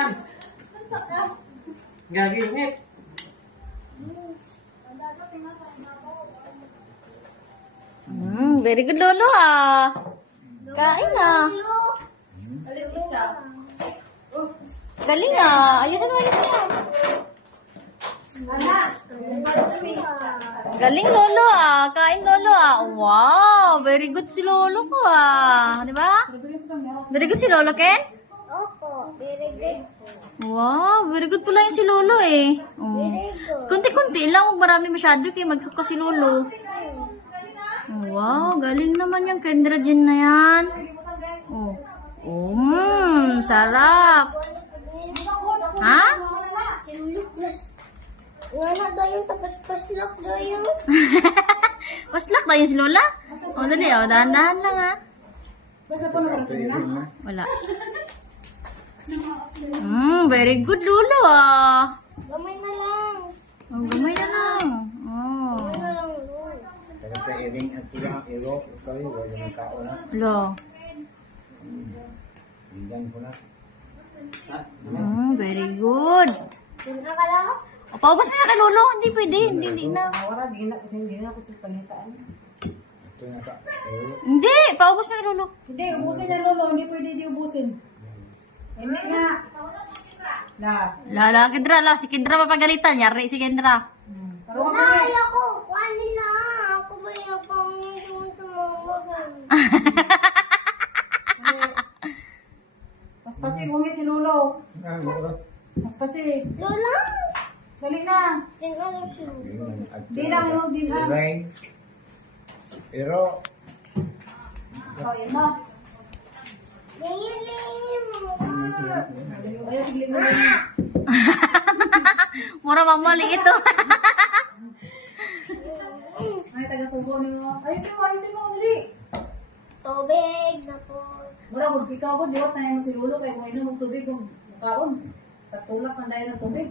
man. Gagingit. Very good, Lolo, ah. Kain na. Galing, ah. Ayusin mo, ayusin mo. Galing, Lolo, ah. Kain, Lolo, ah. Wow, very good si Lolo ko, ah. Di ba? Very good si Lolo, Ken? Opo, very good. Wow, very good pala yung si Lolo, eh. Oh. Very good. Kunti-kunti lang, huwag marami masyado, kaya magsuka si Lolo. Wow, galing naman yung Kendra Jen na yan. Oh. Sarap. Ha? Sinuluklas. Wala daw yung tapos paslak daw yung. Paslak tayo si Lola? O, dali, o, dahan-dahan lang, ha? Wala. Very good, Lolo, ah. Gamay na lang. Oh, gamay na lang. Oh. Gamay na lang, Lord. Kaya iring at tulang iro. Ikaw yung wala ng kao na. Lo. Bigyan ko na. Very good. Tingnan ka lang. O, paubos mo yan kay Lolo. Hindi pwede. Hindi na. Hindi na ako sa panitaan. Ito nga ka. Iro. Hindi, paubos mo kay Lolo. Hindi, ubusin niya Lolo. Hindi pwede di ubusin. Hindi nga. La, Kendra, la. Si Kendra mapagalitan. Yari si Kendra. Wala, ayoko. Kuhaan nila. Ako ba yung pangin yung tumawag? Paspasi, ungit si Lolo. Iro. Paspasi. Lola! Dali na. Tingnan lang siya. Di lang yung di lang. Iring. Iro. O, yan mo. Lingin mo. Ayaw, sigling mo na. Mura mamali ito. Ay, taga-subo mo. Ayusin mo, dali. Tubig na po. Mura, magpikaw ko, diwat na yung si Lolo. Kaya kung inom ng tubig, kung kaon. Patulak ang dahil ng tubig.